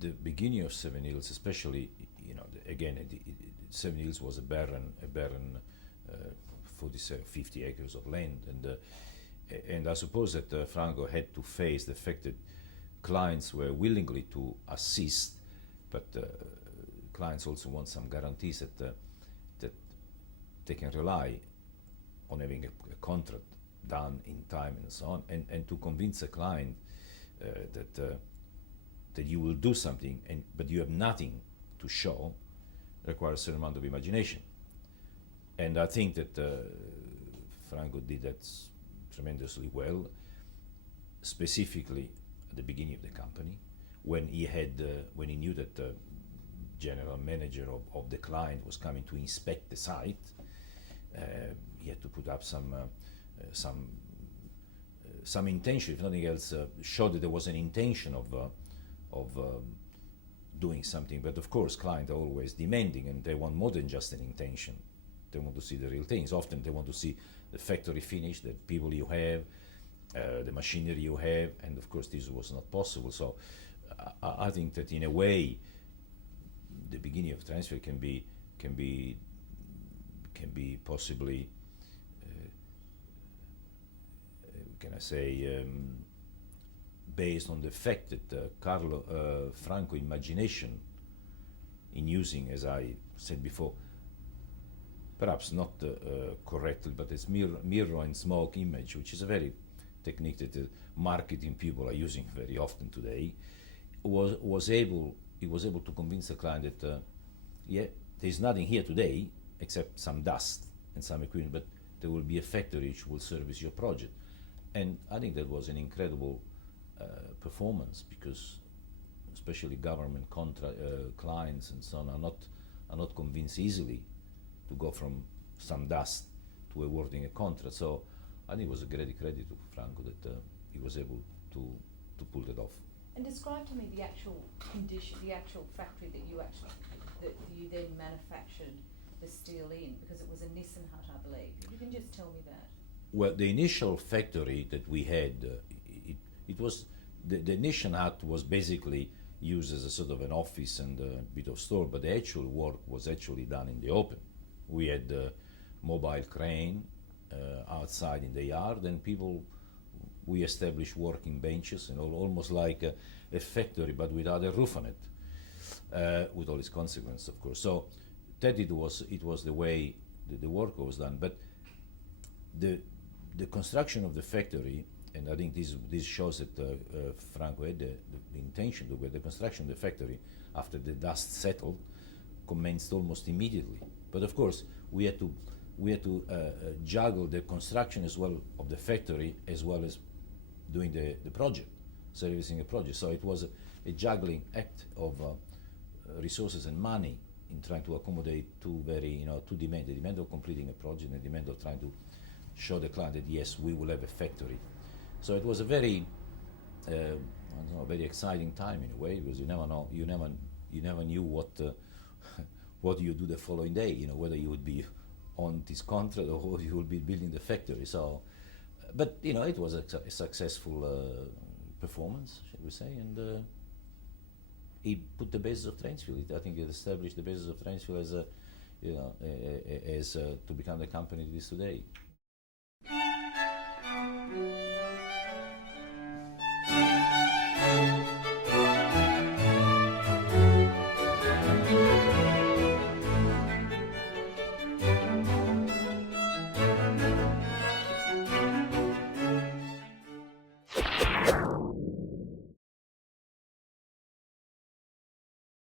the beginning of Seven Hills, especially, again, Seven Hills was a barren 47, 50 acres of land, and I suppose that Franco had to face the fact that clients were willingly to assist, but clients also want some guarantees that they can rely on having a contract done in time and so on, and to convince a client that you will do something, but you have nothing to show, requires a certain amount of imagination. And I think that Franco did that tremendously well, specifically at the beginning of the company, when he knew that the general manager of the client was coming to inspect the site. He had to put up some intention, if nothing else, showed that there was an intention of doing something. But of course, clients are always demanding, and they want more than just an intention. They want to see the real things. Often they want to see the factory finished, the people you have, the machinery you have, and of course this was not possible. So I think that in a way, the beginning of Transfield can be possibly, can I say, based on the fact that Franco imagination in using, as I said before, perhaps not correctly, but it's mirror and smoke image, which is a very technique that marketing people are using very often today, he was able to convince the client that there's nothing here today except some dust and some equipment, but there will be a factory which will service your project. And I think that was an incredible performance, because especially government clients and so on are not convinced easily to go from some dust to awarding a contract. So I think it was a great credit to Franco that he was able to pull that off. And describe to me the actual condition, the actual factory that you then manufactured the steel in, because it was a Nissan hut, I believe. If you can just tell me that. Well, the initial factory that we had, it was the Nissan hut was basically used as a sort of an office and a bit of store, but the actual work was actually done in the open. We had a mobile crane outside in the yard, and we established working benches and almost like a factory, but without a roof on it, with all its consequences, of course. So that it was the way the work was done. But the construction of the factory, and I think this shows that Franco had the intention to, the construction of the factory after the dust settled commenced almost immediately. But of course, we had to juggle the construction as well of the factory as well as doing the project, servicing a project. So it was a juggling act of resources and money in trying to accommodate two demands: the demand of completing a project and the demand of trying to show the client that yes, we will have a factory. So it was a very, very exciting time in a way, because you never knew what you do the following day. Whether you would be on this contract or you would be building the factory. So, but it was a successful performance, shall we say, and he put the basis of Transfield. I think it established the basis of Transfield as to become the company it is today.